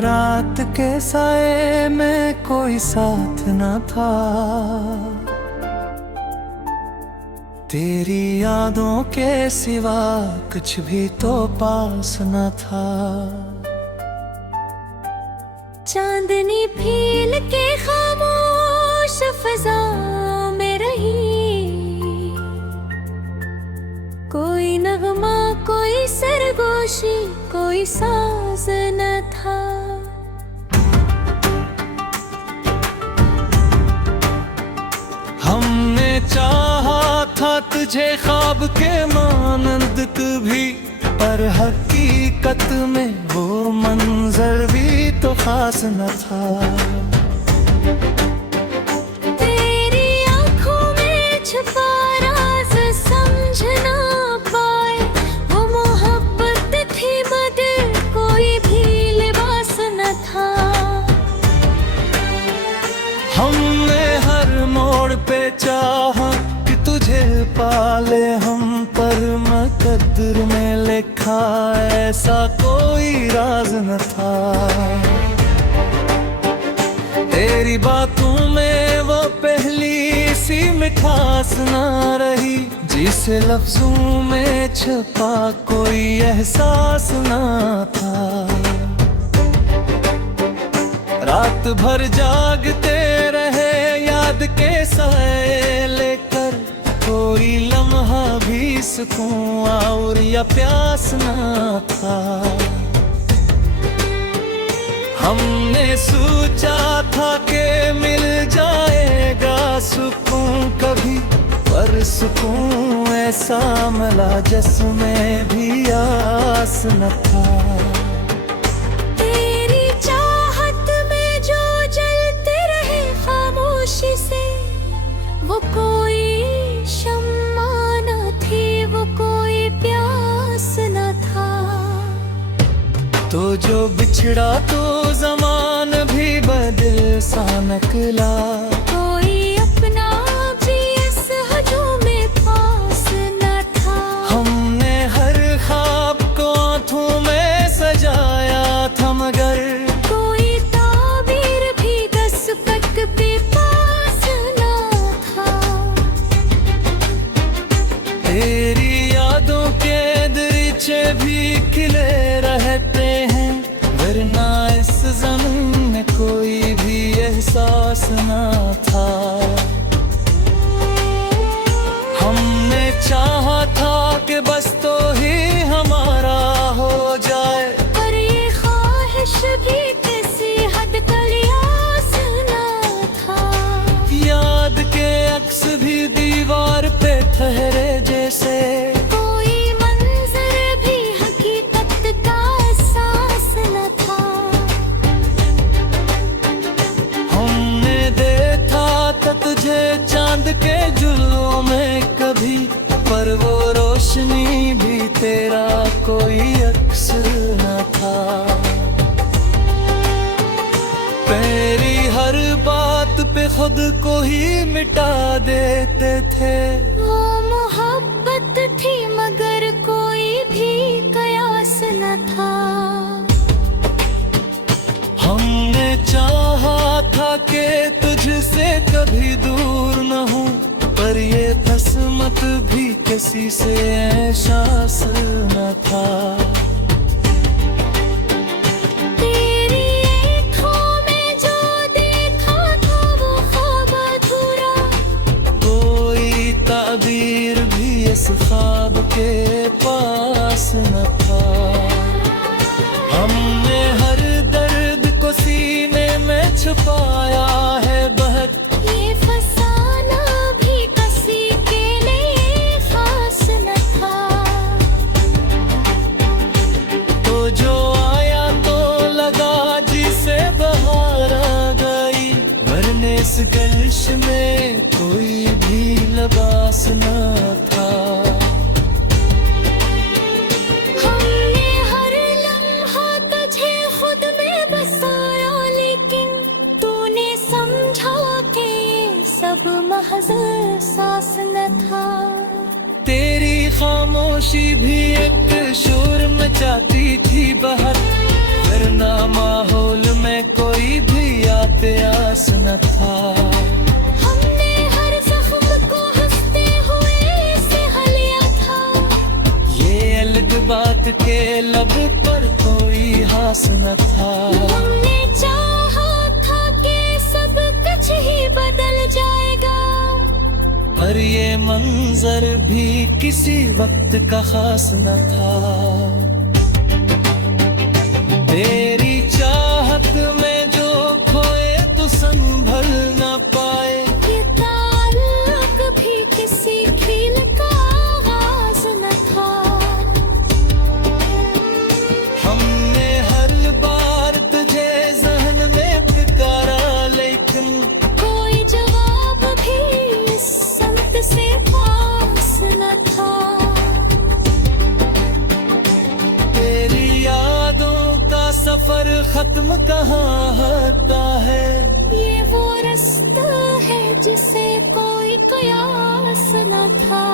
रात के साए में कोई साथ न था, तेरी यादों के सिवा कुछ भी तो पास न था। चांदनी फील के खामोश फिजा में रही, कोई नगमा कोई सरगोशी कोई साज न था। हमने चाहा था तुझे ख्वाब के मानंद कभी, पर हकीकत में वो मंजर भी तो खास न था। तेरी आंखों में छुपा राज समझ ना पाए, वो मोहब्बत थी मगर कोई भी लिबास न था। हमने हर मोड़ पे चाहा कि तुझे पाले हम, पर मुकद्दर में लिखा ऐसा कोई राज न था। तेरी बातों में वो पहली सी मिठास ना रही, जिसे लफ्जों में छुपा कोई एहसास ना था। रात भर जागते रहे याद के साए लेकर, कोई लम्हा भी सुकून और या प्यास ना था। हमने सोचा था कि मिल जाएगा सुकून कभी, पर सुकून ऐसा मिला जिसमें भी आस न था। तेरी चाहत में जो जलते रहे खामोशी से, वो कोई शम्मा न थी वो कोई प्यास न था। तो जो बिछड़ा तो ज़मान भी बदल सा निकला, कोई अपना भी इस हजूम में पास न था। हमने हर ख्वाब को आँखों में सजाया था, मगर कोई ताबीर भी दस्तक पे पास न था। तेरी यादों के दरीचे भी खिले रहते हैं, वरना इस ज़मीन में कोई भी एहसास न था। हमने चाहा था कि बस तो ही हमारा हो जाए, पर ये ख्वाहिश भी किसी हद तक आस न था। याद के अक्स भी दीवार पे ठहरे जैसे, कोई मंजर भी हकीकत का एहसास न था। हमने देखा था तुझे चांद के जुल्लों में कभी, पर वो रोशनी भी तेरा कोई अक्स न था। तेरी हर बात पे खुद को ही मिटा देते थे, वो मोहब्बत थी मगर कोई भी कयास न था। हमने चाहा था कि तुझसे कभी दूर न हूँ, पर ये किस्मत भी किसी से एहसास न था। तेरी आँखों में जो देखा था वो ख्वाब अधूरा, कोई ताबीर भी इस ख्वाब के पास न था। हमने हर दर्द को सीने में छुपाया है बहुत, ये फसाना भी किसी के लिए खास न था। तो जो आया तो लगा जिसे बहार आ गई, वरने इस गलिश में कोई भी लिबास न था। हमने हर लम्हा तुझे खुद में बसाया, लेकिन तूने समझा कि ये सब महज एहसास न था। तेरी खामोशी भी एक शोर मचाती थी बाहर, वरना वरना माहौल में कोई भी आते आस न था। हमने हर जख्म को हंसते हुए सह लिया था। ये अलग बात के लब पर कोई हास न था। हमने चाहा था कि सब कुछ ही बदल जाएगा, पर ये मंजर भी किसी वक्त का खास न था। तेरी चाहत में जो खोए तो संभल न पाए, ये ताल्लुक भी किसी खेल का आगाज न था। हमने हर बार तुझे जहन में पुकारा, लेकिन कोई जवाब भी इस संत से पास न था। तेरी यादों का सफर खत्म कहाँ होता है, ये वो रास्ता है जिसे कोई कयास न था।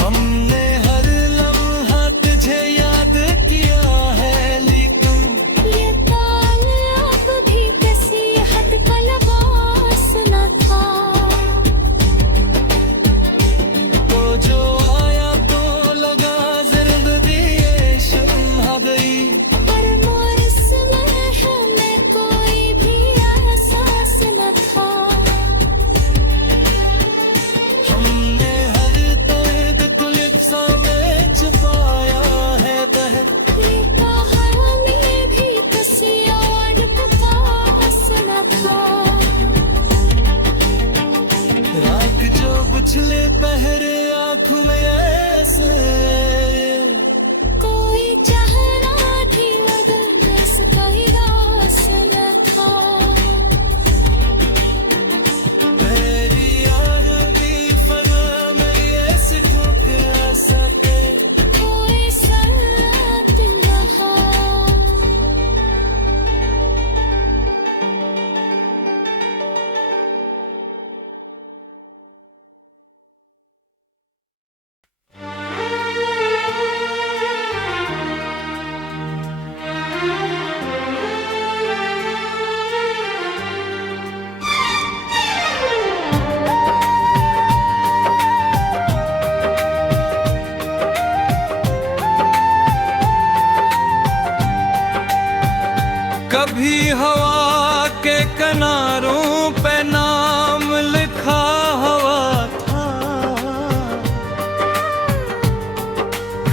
हमने हर लम्हा तुझे याद किया है, लेकिन ये ताल्लुक भी किसी हद का लिबास न था। तो जो आया तो लगा जिंदगी ये शुम गई, पर मोरिस में हमें कोई भी एहसास न था। हमने हर दर्द को लिप्सा में छुपाया है बहर, ये कहानी भी किसी और के पास न था। राख जो बुझले पहरे आँखों में ऐसे, कोई चाहना थी मगर इसका ही रास न था। तेरी याद भी फना में ये सिखों के सके, कोई साथ रहा। कभी हवा के किनारों पे नाम लिखा हुआ था,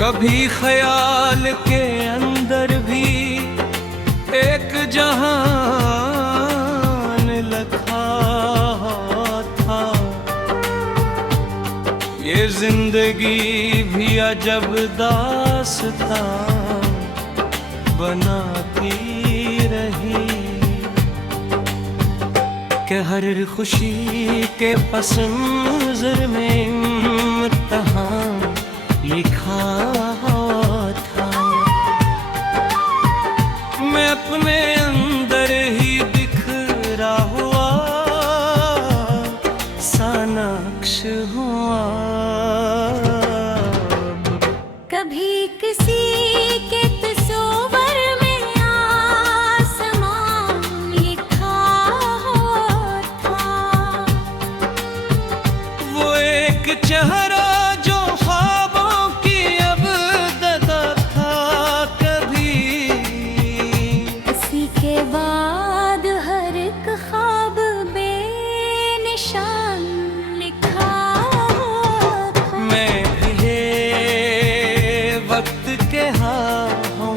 कभी ख्याल के अंदर भी एक जहान लिखा था। ये जिंदगी भी अजब दास्तां बनाती रही, कि हर खुशी के पस मंजर में इम्तिहान लिखा था। मैं अपने अंदर ही बिखरा हुआ सा नक्श हुआ। कभी किसी के तस्वर में आसमान लिखा था। वो एक चेहरा जो ख्वाबों की अब ददा था, कभी किसी के बाद हर एक ख्वाब बेनिशान लिखा था। मैं भी वक्त के हाँ हूँ,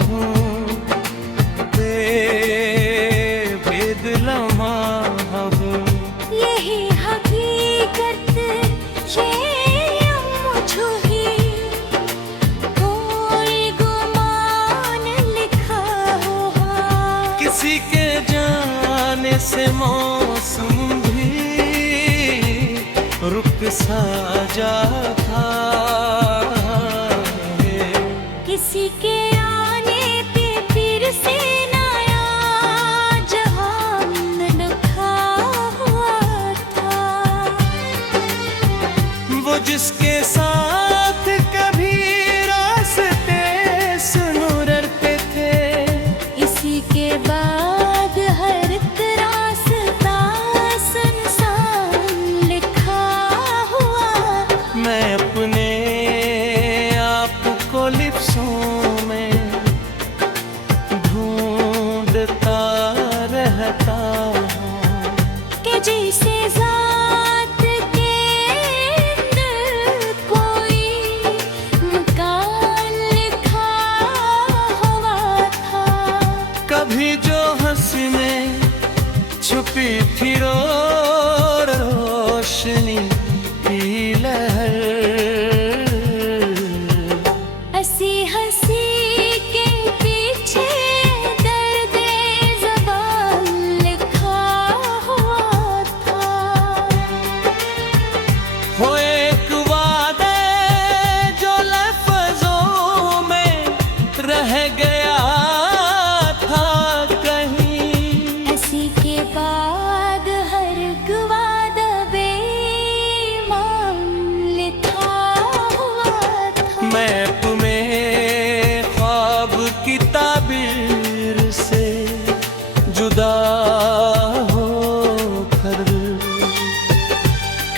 बेद लम्हा हूँ। यही हकीकत ये मुझे ही कोई गुमान लिखा हुआ। किसी के जाने से मौसम भी रुक सा जाता है, किसी के आने पे फिर से नया जहान लिखा हुआ था। वो जिसके साथ कभी रास्ते सुनूरर रोशनी की लहर। हंसी हंसी के पीछे दर्द ज़बान लिखा हुआ था। हो एक वादे जो लफ्ज़ों में रह गया था कहीं। हंसी के बाद हर वादा बेईमान लिखा हुआ था। मैप में ख्वाब की ताबीर से जुदा होकर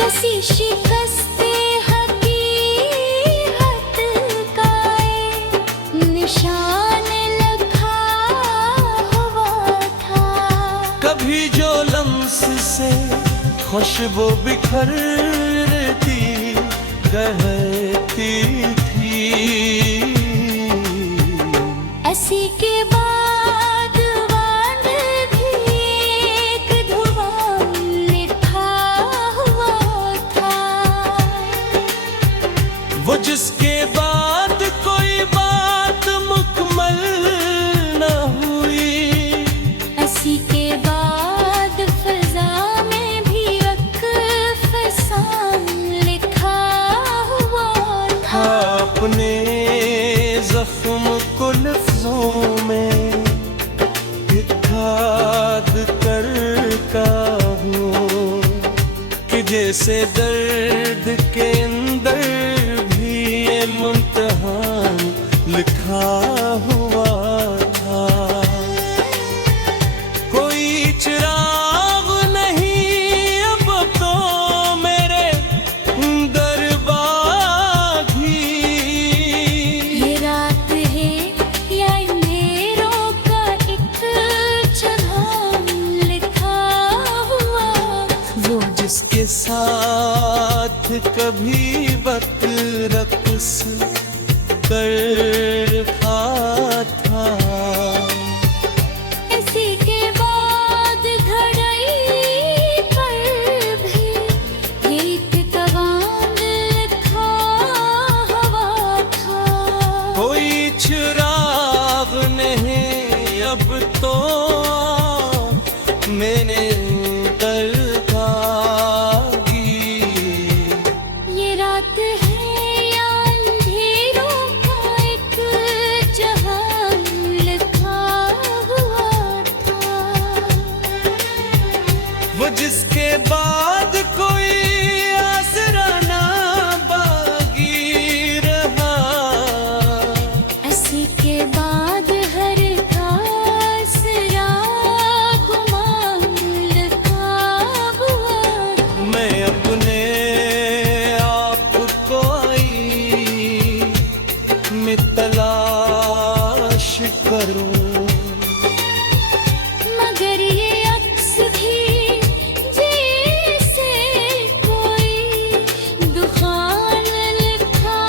कसी शिकस्ते हकीकत का एक निशान लिखा हुआ था। कभी जो लम्स से खुशबू बिखरती रहती थी। ऐसी के बाद वाद भी एक धुआं लिखा हुआ था। वो जिसके बाद कोई बात मुकम्मल न हुई। ऐसी के बाद फिजा में भी वक़्फ़ सान लिखा हुआ था। अपने जख्म को लफ्जों में इत्हाद करता हूँ कि जैसे दर्द के अंदर भी ये मुम्तहान लिखा हुआ था। कोई चिराग नहीं अब तो मेरे दरबागी। ये रात है या अंधेरों का एक जहान लिखा हुआ। वो जिसके साथ कभी वक्त रक़्स करता था। इसी के बाद घड़ई पर भी एक तवान लिखा हुआ था। कोई चिराग नहीं अब तो मैंने ये रात है या अंधेरों का एक जहान लिखा हुआ था। वो जिसके बाद कोई आसरा ना बागी रहा। ऐसी के बाद हर आसरा गुमान लिखा हुआ था। मैं अपने आप को आई में तलाश करूं। मगर ये अक्स भी जैसे कोई दुखान लिखा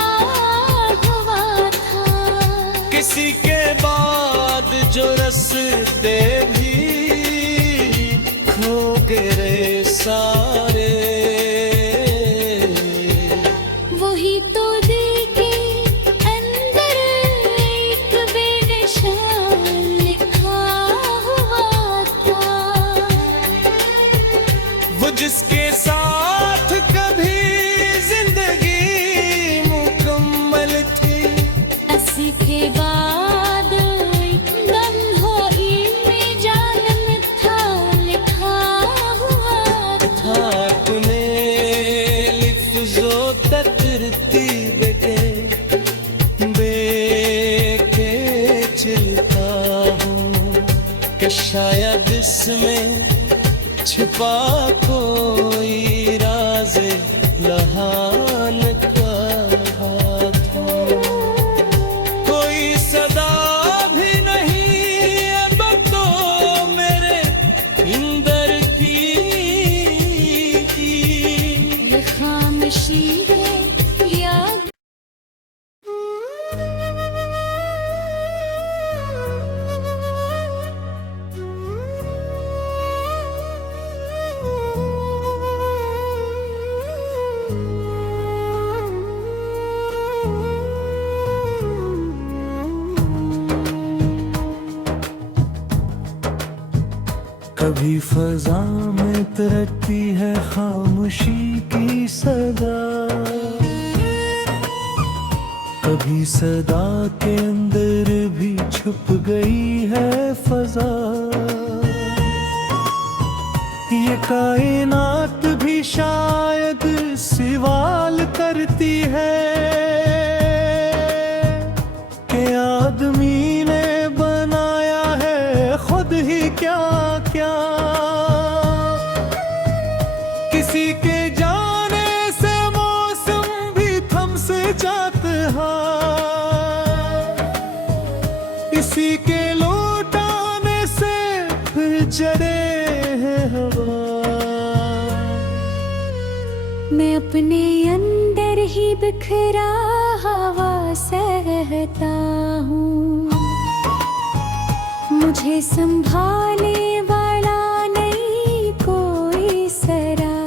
हुआ था। किसी के बाद जो रस्ते भी खो गए सारे। वही तो दिल के अंदर एक बेनिशान लिखा हुआ था। वो जिसके साथ कभी जिंदगी मुकम्मल थी। ऐसी के बाद एकदम हो में जान था लिखा हुआ था। अपने लिफ्ज़ों तरतीब के बेके चलता हूँ कि शायद इसमें छिपा कोई राज़े लहान का हाथ हो। कोई सदा भी नहीं अब तो मेरे अंदर की। ये खामोशी है या कभी फजा में तरती है खामोशी की सदा, कभी सदा के अंदर भी छुप गई है फजा। ये कायनात भी शायद सवाल करती है कि आदमी ने बनाया है खुद ही क्या क्या। किसी के जाने से मौसम भी थम से जाते हैं, इसी के लौटाने से फिर जरे है हवा। मैं अपने अंदर ही बिखरा हवा सहता हूँ, मुझे संभाले वाला नहीं कोई सरा।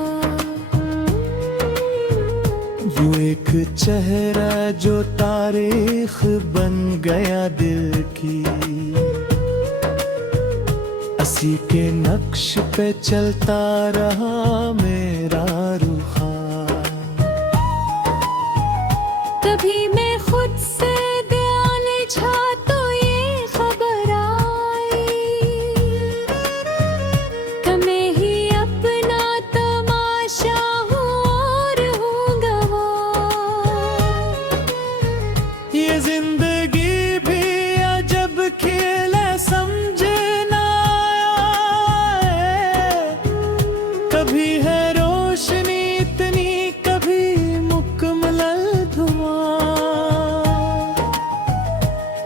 वो एक चेहरा जो तारीख बन गया दिल की, इसी के नक्श पे चलता रहा मेरा रुखा। कभी मैं खुद से दयाल छा तो ये खबर आई कि मैं ही अपना तमाशा हूँ और हूँ गवाह। ये जिंदगी भी अजब खेल है समझना है, कभी है रोशनी इतनी कभी मुकम्मल धुआं।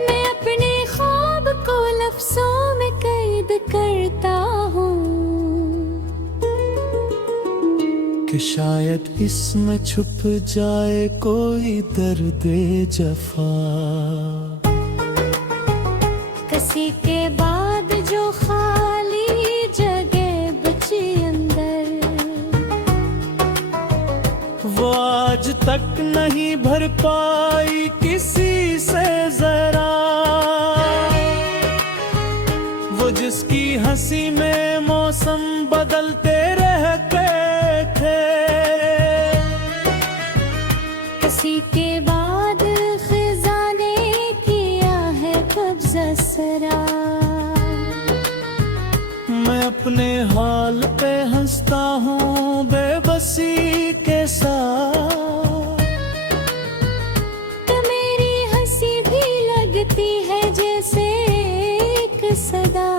मैं अपने ख्वाब को लफ्जों में कैद करता हूँ कि शायद इसमें छुप जाए कोई दर्द जफा। किसी के बाद जो खाली जगह बची अंदर, वो आज तक नहीं भर पाई किसी से जरा। वो जिसकी हंसी में मौसम बदलते रहते थे, किसी के बाद खिजा ने किया है कब्जा सरा। मैं अपने हाल पे हंसता हूँ बेबसी के साथ। तो मेरी हंसी भी लगती है जैसे एक सदा।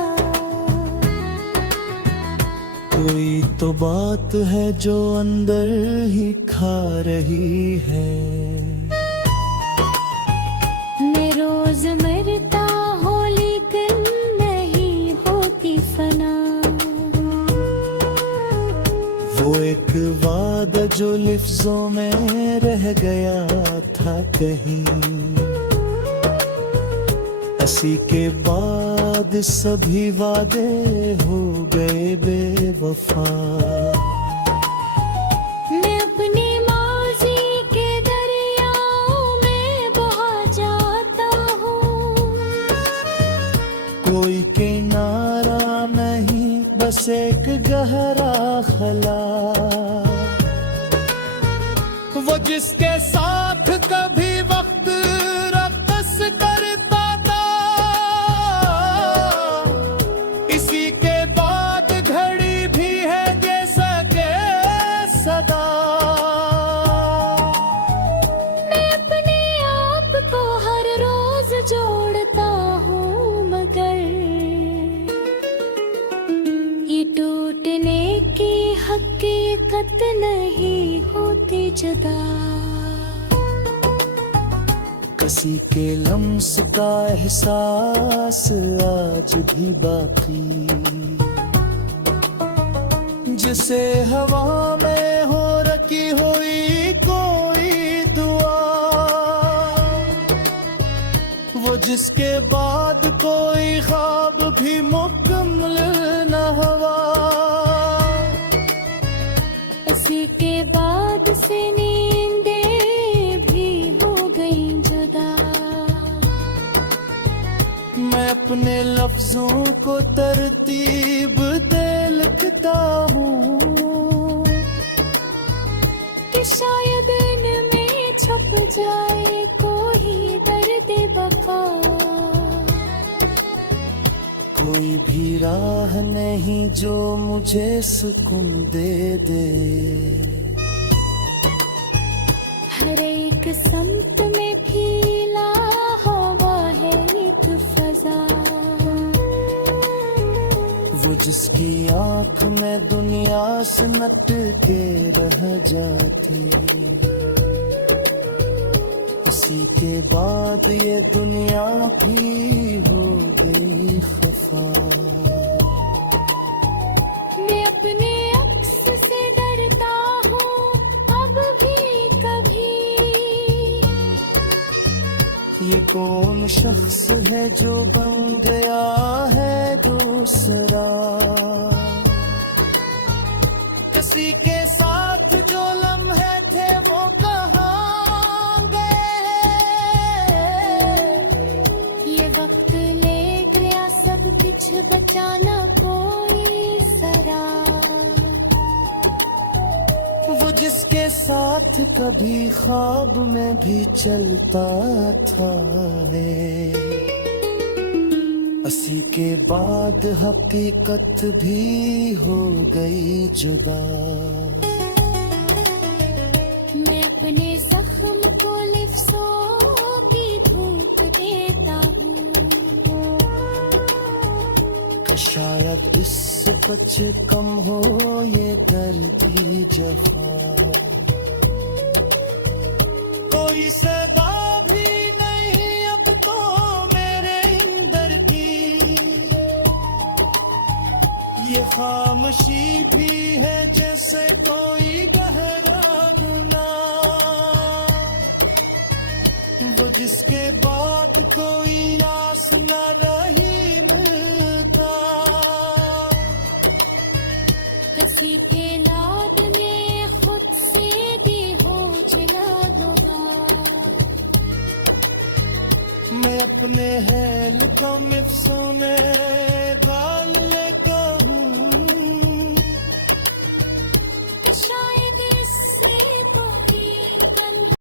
कोई तो बात है जो अंदर ही खा रही है। मैं रोज मरता हूँ लेकिन नहीं होती फना। वो एक वादा जो लफ्जों में रह गया था कहीं, इसी के बाद सभी वादे हो गए बेवफा। मैं अपने माज़ी के दरियाओं में बहा जाता हूँ, कोई किनारा नहीं बस एक गहरा खला। वो जिसके साथ कभी वक्त रक़्स करता था, इसी के बाद घड़ी भी है जैसा के सदा। मैं अपने आप को हर रोज जोड़ता हूँ मगर ये टूटने की हकीकत नहीं होती जुदा। किसी के लम्स का एहसास आज भी बाकी, जिसे हवा में हो रखी हुई कोई दुआ। वो जिसके बाद कोई ख्वाब भी मुकम्मल न हुआ। इसी के बाद से नींदें भी हो गई जुदा। मैं अपने लफ्जों को तरतीब दे लिखता हूँ कि शायद इनमें छुप जाए कोई दर्द वफा। कोई भी राह नहीं जो मुझे सुकून दे दे। हर एक समत में फीला हवा है एक फजा। वो जिसकी आंख में दुनिया से नट के रह जाती, उसी के बाद ये दुनिया भी हो गई खफा। मैं अपने अक्स से डरता हूँ अब भी कभी। ये कौन शख्स है जो बन गया है दूसरा। किसी के साथ जो लम्हे थे वो कहाँ गए। ये वक्त ले गया सब कुछ बचाना कोई सरा। वो जिसके साथ कभी ख्वाब में भी चलता था है, उसी के बाद हकीकत भी हो गई जुदा। मैं अपने जख्म को लिफ्सों की धूप देता हूँ कि शायद इससे कुछ कम हो ये दर्दी जफा। कोई सदा भी नहीं अब तो मेरे अंदर की, ये खामोशी भी है जैसे कोई गहरा गुनाह। वो जिसके बाद कोई आस न रही मिलता। किसी के लाड ने खुद से भी हो जला दूंगा। मैं अपने हेल को मिफ्सों में डाल लेकर